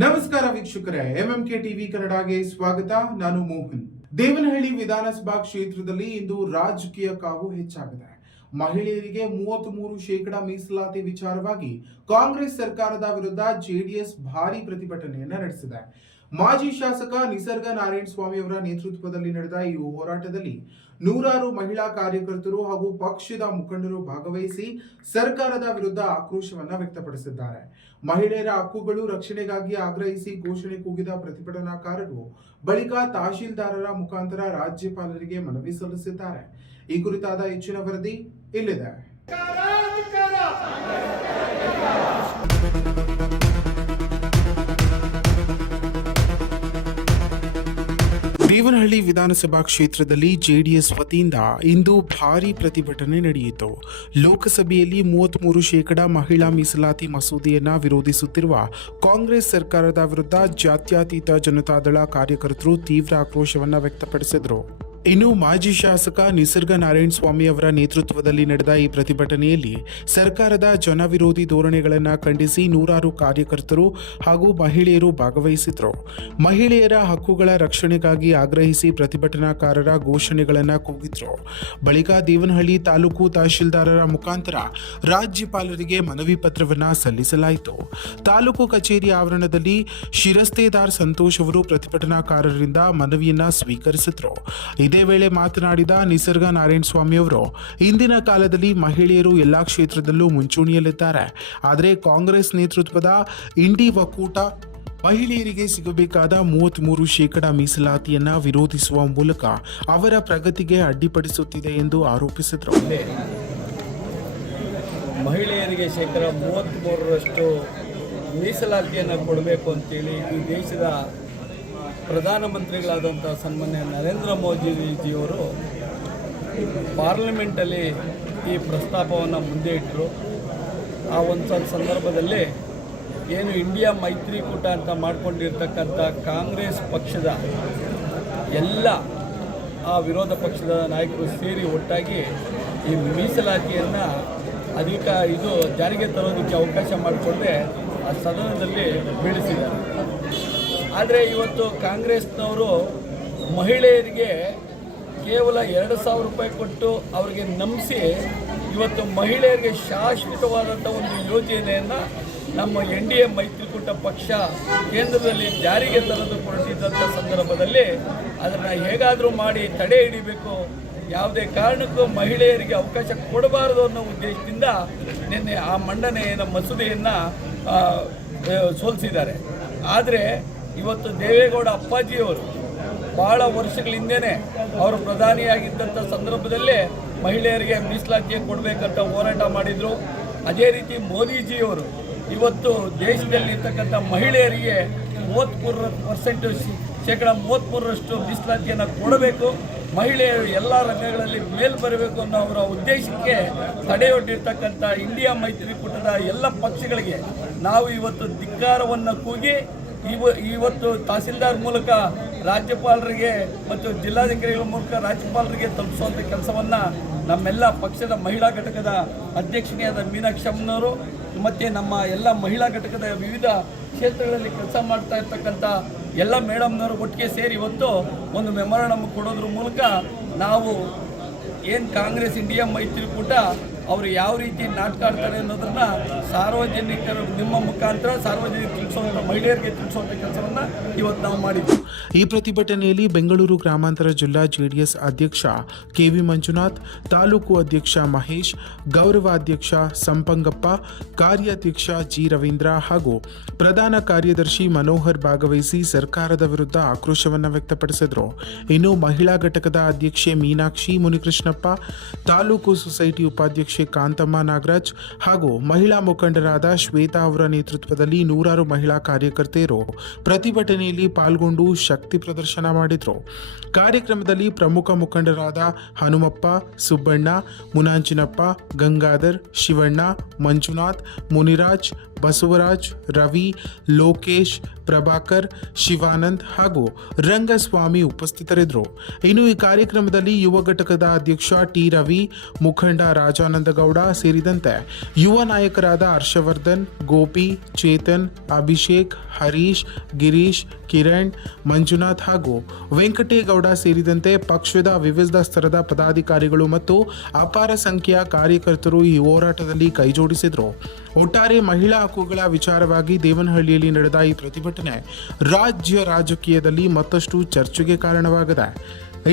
ನಮಸ್ಕಾರ ವೀಕ್ಷಕರೇ, MMK TV ಕನ್ನಡಗೆ ಸ್ವಾಗತ. ನಾನು ಮೋಹನ್. ದೇವನಹಳ್ಳಿ ವಿಧಾನಸಭಾ ಕ್ಷೇತ್ರದಲ್ಲಿ ಇಂದು ರಾಜಕೀಯ ಕಾವು ಹೆಚ್ಚಾಗಿದೆ. ಮಹಿಳೆಯರಿಗೆ 33% ಮೀಸಲಾತಿ ವಿಚಾರವಾಗಿ ಕಾಂಗ್ರೆಸ್ ಸರ್ಕಾರದ ವಿರುದ್ಧ ಜೆಡಿಎಸ್ ಭಾರೀ ಪ್ರತಿಭಟನೆಯನ್ನ ನಡೆಸಿದೆ. ಮಾಜಿ ಶಾಸಕ ನಿಸರ್ಗ ನಾರಾಯಣ ಸ್ವಾಮಿ ಅವರ ನೇತೃತ್ವದಲ್ಲಿ ನಡೆದ ಈ ಹೋರಾಟದಲ್ಲಿ ನೂರಾರು ಮಹಿಳಾ ಕಾರ್ಯಕರ್ತರು ಹಾಗೂ ಪಕ್ಷದ ಮುಖಂಡರು ಭಾಗವಹಿಸಿ ಸರ್ಕಾರದ ವಿರುದ್ಧ ಆಕ್ರೋಶವನ್ನ ವ್ಯಕ್ತಪಡಿಸಿದ್ದಾರೆ. ಮಹಿಳೆಯರ ಹಕ್ಕುಗಳು ರಕ್ಷಣೆಗಾಗಿ ಆಗ್ರಹಿಸಿ ಘೋಷಣೆ ಕೂಗಿದ ಪ್ರತಿಭಟನಾಕಾರರು ಬಳಿಕ ತಹಶೀಲ್ದಾರರ ಮುಖಾಂತರ ರಾಜ್ಯಪಾಲರಿಗೆ ಮನವಿ ಸಲ್ಲಿಸಿದ್ದಾರೆ. ಈ ಕುರಿತಾದ ಹೆಚ್ಚಿನ ವರದಿ ಇಲ್ಲಿದೆ. ದೇವನಹಳ್ಳಿ ವಿಧಾನಸಭಾ ಕ್ಷೇತ್ರದಲ್ಲಿ ಜೆಡಿಎಸ್ ವತಿಯಿಂದ ಇಂದು ಭಾರೀ ಪ್ರತಿಭಟನೆ ನಡೆಯಿತು. ಲೋಕಸಭೆಯಲ್ಲಿ 33% ಮಹಿಳಾ ಮೀಸಲಾತಿ ಮಸೂದೆಯನ್ನ ವಿರೋಧಿಸುತ್ತಿರುವ ಕಾಂಗ್ರೆಸ್ ಸರ್ಕಾರದ ವಿರುದ್ಧ ಜಾತ್ಯತೀತ ಜನತಾದಳ ಕಾರ್ಯಕರ್ತರು ತೀವ್ರ ಆಕ್ರೋಶವನ್ನು ವ್ಯಕ್ತಪಡಿಸಿದರು. ಇನ್ನು ಮಾಜಿ ಶಾಸಕ ನಿಸರ್ಗ ನಾರಾಯಣ ಸ್ವಾಮಿ ಅವರ ನೇತೃತ್ವದಲ್ಲಿ ನಡೆದ ಈ ಪ್ರತಿಭಟನೆಯಲ್ಲಿ ಸರ್ಕಾರದ ಜನವಿರೋಧಿ ಧೋರಣೆಗಳನ್ನು ಖಂಡಿಸಿ ನೂರಾರು ಕಾರ್ಯಕರ್ತರು ಹಾಗೂ ಮಹಿಳೆಯರು ಭಾಗವಹಿಸಿದ್ರು. ಮಹಿಳೆಯರ ಹಕ್ಕುಗಳ ರಕ್ಷಣೆಗಾಗಿ ಆಗ್ರಹಿಸಿ ಪ್ರತಿಭಟನಾಕಾರರ ಘೋಷಣೆಗಳನ್ನು ಕೂಗಿದ್ರು. ಬಳಿಕ ದೇವನಹಳ್ಳಿ ತಾಲೂಕು ತಹಶೀಲ್ದಾರರ ಮುಖಾಂತರ ರಾಜ್ಯಪಾಲರಿಗೆ ಮನವಿ ಪತ್ರವನ್ನು ಸಲ್ಲಿಸಲಾಯಿತು. ತಾಲೂಕು ಕಚೇರಿ ಆವರಣದಲ್ಲಿ ಶಿರಸ್ತೇದಾರ್ ಸಂತೋಷ್ ಅವರು ಪ್ರತಿಭಟನಾಕಾರರಿಂದ ಮನವಿಯನ್ನ ಸ್ವೀಕರಿಸಿದ್ರು. ಇದೇ ವೇಳೆ ಮಾತನಾಡಿದ ನಿಸರ್ಗ ನಾರಾಯಣ ಸ್ವಾಮಿ ಅವರು, ಇಂದಿನ ಕಾಲದಲ್ಲಿ ಮಹಿಳೆಯರು ಎಲ್ಲಾ ಕ್ಷೇತ್ರದಲ್ಲೂ ಮುಂಚೂಣಿಯಲ್ಲಿದ್ದಾರೆ. ಆದರೆ ಕಾಂಗ್ರೆಸ್ ನೇತೃತ್ವದ ಇಂಡಿ ಒಕ್ಕೂಟ ಮಹಿಳೆಯರಿಗೆ ಸಿಗಬೇಕಾದ 33% ಮೀಸಲಾತಿಯನ್ನ ವಿರೋಧಿಸುವ ಮೂಲಕ ಅವರ ಪ್ರಗತಿಗೆ ಅಡ್ಡಿಪಡಿಸುತ್ತಿದೆ ಎಂದು ಆರೋಪಿಸಿದರು. ಮಹಿಳೆಯರಿಗೆ 33% ಮೀಸಲಾತಿಯನ್ನು ಕೊಡಬೇಕು ಅಂತೇಳಿ ಈ ದೇಶದ ಪ್ರಧಾನಮಂತ್ರಿಗಳಾದಂಥ ಸನ್ಮಾನ್ಯ ನರೇಂದ್ರ ಮೋದಿಜಿಯವರು ಪಾರ್ಲಿಮೆಂಟಲ್ಲಿ ಈ ಪ್ರಸ್ತಾಪವನ್ನು ಮುಂದೆ ಇಟ್ಟರು. ಆ ಒಂದು ಸಂದರ್ಭದಲ್ಲಿ ಏನು ಇಂಡಿಯಾ ಮೈತ್ರಿಕೂಟ ಅಂತ ಮಾಡಿಕೊಂಡಿರ್ತಕ್ಕಂಥ ಕಾಂಗ್ರೆಸ್ ಪಕ್ಷದ ಎಲ್ಲ ಆ ವಿರೋಧ ಪಕ್ಷದ ನಾಯಕರು ಸೇರಿ ಒಟ್ಟಾಗಿ ಈ ಮೀಸಲಾತಿಯನ್ನು ಇದು ಜಾರಿಗೆ ತರೋದಕ್ಕೆ ಅವಕಾಶ ಮಾಡಿಕೊಂಡೆ ಆ ಸದನದಲ್ಲಿ ಬೀಳಿಸಿದ್ದಾರೆ. ಆದರೆ ಇವತ್ತು ಕಾಂಗ್ರೆಸ್ನವರು ಮಹಿಳೆಯರಿಗೆ ಕೇವಲ 2,000 ರೂಪಾಯಿ ಕೊಟ್ಟು ಅವರಿಗೆ ನಂಬಿಸಿ ಇವತ್ತು ಮಹಿಳೆಯರಿಗೆ ಶಾಶ್ವತವಾದಂಥ ಒಂದು ಯೋಜನೆಯನ್ನು ನಮ್ಮ NDA ಮೈತ್ರಿಕೂಟ ಪಕ್ಷ ಕೇಂದ್ರದಲ್ಲಿ ಜಾರಿಗೆ ತರಲು ಹೊರಟಿದ್ದಂಥ ಸಂದರ್ಭದಲ್ಲಿ ಅದನ್ನು ಹೇಗಾದರೂ ಮಾಡಿ ತಡೆ ಹಿಡಿಬೇಕು, ಯಾವುದೇ ಕಾರಣಕ್ಕೂ ಮಹಿಳೆಯರಿಗೆ ಅವಕಾಶ ಕೊಡಬಾರದು ಅನ್ನೋ ಉದ್ದೇಶದಿಂದ ನಿನ್ನೆ ಆ ಮಂಡನೆಯ ಮಸೂದೆಯನ್ನು ಸೋಲಿಸಿದ್ದಾರೆ. ಆದರೆ ಇವತ್ತು ದೇವೇಗೌಡ ಅಪ್ಪಾಜಿಯವರು ಭಾಳ ವರ್ಷಗಳ ಹಿಂದೆಯೇ ಅವರು ಪ್ರಧಾನಿಯಾಗಿದ್ದಂಥ ಸಂದರ್ಭದಲ್ಲೇ ಮಹಿಳೆಯರಿಗೆ ಮೀಸಲಾತಿಯನ್ನು ಕೊಡಬೇಕಂತ ಹೋರಾಟ ಮಾಡಿದರು. ಅದೇ ರೀತಿ ಮೋದಿಜಿಯವರು ಇವತ್ತು ದೇಶದಲ್ಲಿ ಇರ್ತಕ್ಕಂಥ ಮಹಿಳೆಯರಿಗೆ 33% ಮೀಸಲಾತಿಯನ್ನು ಕೊಡಬೇಕು, ಮಹಿಳೆಯರು ಎಲ್ಲ ರಂಗಗಳಲ್ಲಿ ಮೇಲ್ ಬರಬೇಕು ಅನ್ನೋ ಅವರ ಉದ್ದೇಶಕ್ಕೆ ತಡೆಯೊಡ್ಡಿರ್ತಕ್ಕಂಥ ಇಂಡಿಯಾ ಮೈತ್ರಿಕೂಟದ ಎಲ್ಲ ಪಕ್ಷಗಳಿಗೆ ನಾವು ಇವತ್ತು ಧಿಕ್ಕಾರವನ್ನು ಕೂಗಿ ಇವತ್ತು ತಹಸೀಲ್ದಾರ್ ಮೂಲಕ ರಾಜ್ಯಪಾಲರಿಗೆ ಮತ್ತು ಜಿಲ್ಲಾಧಿಕಾರಿಗಳ ಮೂಲಕ ರಾಜ್ಯಪಾಲರಿಗೆ ತಲುಪಿಸುವಂಥ ಕೆಲಸವನ್ನು ನಮ್ಮೆಲ್ಲ ಪಕ್ಷದ ಮಹಿಳಾ ಘಟಕದ ಅಧ್ಯಕ್ಷತೆಯಾದ ಮೀನಾಕ್ಷಿ ಅಮ್ಮನವರು ಮತ್ತು ನಮ್ಮ ಎಲ್ಲ ಮಹಿಳಾ ಘಟಕದ ವಿವಿಧ ಕ್ಷೇತ್ರಗಳಲ್ಲಿ ಕೆಲಸ ಮಾಡ್ತಾ ಇರ್ತಕ್ಕಂಥ ಎಲ್ಲ ಮೇಡಮ್ನವರು ಒಟ್ಟಿಗೆ ಸೇರಿ ಇವತ್ತು ಒಂದು ಮೆಮೊರಾಂಡಮ್ ಕೊಡೋದ್ರ ಮೂಲಕ ನಾವು ಏನು ಕಾಂಗ್ರೆಸ್ ಇಂಡಿಯಾ ಮೈತ್ರಿಕೂಟ ಅವರು ಯಾವ ರೀತಿ ನಾಟಕ ಆಡ್ತಾರೆ ಅನ್ನೋದನ್ನು ಸಾರ್ವಜನಿಕರು ನಿಮ್ಮ ಮುಖಾಂತರ ಸಾರ್ವಜನಿಕರು ತಿಳಿಸುವಂಥ ಮಹಿಳೆಯರಿಗೆ ತಿಳಿಸುವಂಥ ಕೆಲಸವನ್ನು ಇವತ್ತು ನಾವು ಮಾಡಿದ್ವಿ. ಈ ಪ್ರತಿಭಟನೆಯಲ್ಲಿ ಬೆಂಗಳೂರು ಗ್ರಾಮಾಂತರ ಜಿಲ್ಲಾ ಜೆಡಿಎಸ್ ಅಧ್ಯಕ್ಷ KV ಮಂಜುನಾಥ್, ತಾಲೂಕು ಅಧ್ಯಕ್ಷ ಮಹೇಶ್, ಗೌರವಾಧ್ಯಕ್ಷ ಸಂಪಂಗಪ್ಪ, ಕಾರ್ಯಾಧ್ಯಕ್ಷ G ರವೀಂದ್ರ ಹಾಗೂ ಪ್ರಧಾನ ಕಾರ್ಯದರ್ಶಿ ಮನೋಹರ್ ಭಾಗವಹಿಸಿ ಸರ್ಕಾರದ ವಿರುದ್ಧ ಆಕ್ರೋಶವನ್ನು ವ್ಯಕ್ತಪಡಿಸಿದರು. ಇನ್ನು ಮಹಿಳಾ ಘಟಕದ ಅಧ್ಯಕ್ಷೆ ಮೀನಾಕ್ಷಿ ಮುನಿಕೃಷ್ಣಪ್ಪ, ತಾಲೂಕು ಸೊಸೈಟಿ ಉಪಾಧ್ಯಕ್ಷ ಕಾಂತಮ್ಮ ನಾಗರಾಜ್ ಹಾಗೂ ಮಹಿಳಾ ಮುಖಂಡರಾದ ಶ್ವೇತಾ ಅವರ ನೇತೃತ್ವದಲ್ಲಿ ನೂರಾರು ಮಹಿಳಾ ಕಾರ್ಯಕರ್ತೆಯರು ಪ್ರತಿಭಟನೆಯಲ್ಲಿ ಪಾಲ್ಗೊಂಡು ಶಕ್ತಿ ಪ್ರದರ್ಶನ ಮಾಡಿದರು. ಕಾರ್ಯಕ್ರಮದಲ್ಲಿ ಪ್ರಮುಖ ಮುಖಂಡರಾದ ಹನುಮಪ್ಪ, ಸುಬ್ಬಣ್ಣ, ಮುನಾಂಚಿನಪ್ಪ, ಗಂಗಾಧರ್, ಶಿವಣ್ಣ, ಮಂಜುನಾಥ್, ಮುನಿರಾಜ್, ಬಸವರಾಜ್, ರವಿ, ಲೋಕೇಶ್, ಪ್ರಭಾಕರ್, ಶಿವಾನಂದ್ ಹಾಗೂ ರಂಗಸ್ವಾಮಿ ಉಪಸ್ಥಿತರಿದ್ದರು. ಇನ್ನು ಈ ಕಾರ್ಯಕ್ರಮದಲ್ಲಿ ಯುವ ಘಟಕದ ಅಧ್ಯಕ್ಷ ಟಿ ರವಿ, ಮುಖಂಡ ರಾಜಾನಂದಗೌಡ ಸೇರಿದಂತೆ ಯುವ ನಾಯಕರಾದ ಹರ್ಷವರ್ಧನ್, ಗೋಪಿ, ಚೇತನ್, ಅಭಿಷೇಕ್, ಹರೀಶ್, ಗಿರೀಶ್, ಕಿರಣ್, ಮಂಜುನಾಥ್ ಹಾಗೂ ವೆಂಕಟೇಗೌಡ ಸೇರಿದಂತೆ ಪಕ್ಷದ ವಿವಿಧ ಸ್ತರದ ಪದಾಧಿಕಾರಿಗಳು ಮತ್ತು ಅಪಾರ ಸಂಖ್ಯೆಯ ಕಾರ್ಯಕರ್ತರು ಈ ಹೋರಾಟದಲ್ಲಿ ಕೈಜೋಡಿಸಿದರು. ಒಟ್ಟಾರೆ ಮಹಿಳಾ ಹಕ್ಕುಗಳ ವಿಚಾರವಾಗಿ ದೇವನಹಳ್ಳಿಯಲ್ಲಿ ನಡೆದ ಈ ಪ್ರತಿಭಟನೆ ರಾಜ್ಯ ರಾಜಕೀಯದಲ್ಲಿ ಮತ್ತಷ್ಟು ಚರ್ಚೆಗೆ ಕಾರಣವಾಗಿದೆ.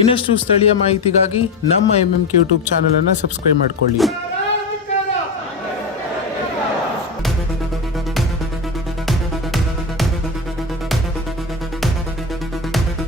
ಇನ್ನಷ್ಟು ಸ್ಥಳೀಯ ಮಾಹಿತಿಗಾಗಿ ನಮ್ಮ MMK ಯೂಟ್ಯೂಬ್ ಚಾನಲ್ ಅನ್ನು ಸಬ್ಸ್ಕ್ರೈಬ್ ಮಾಡಿಕೊಳ್ಳಿ.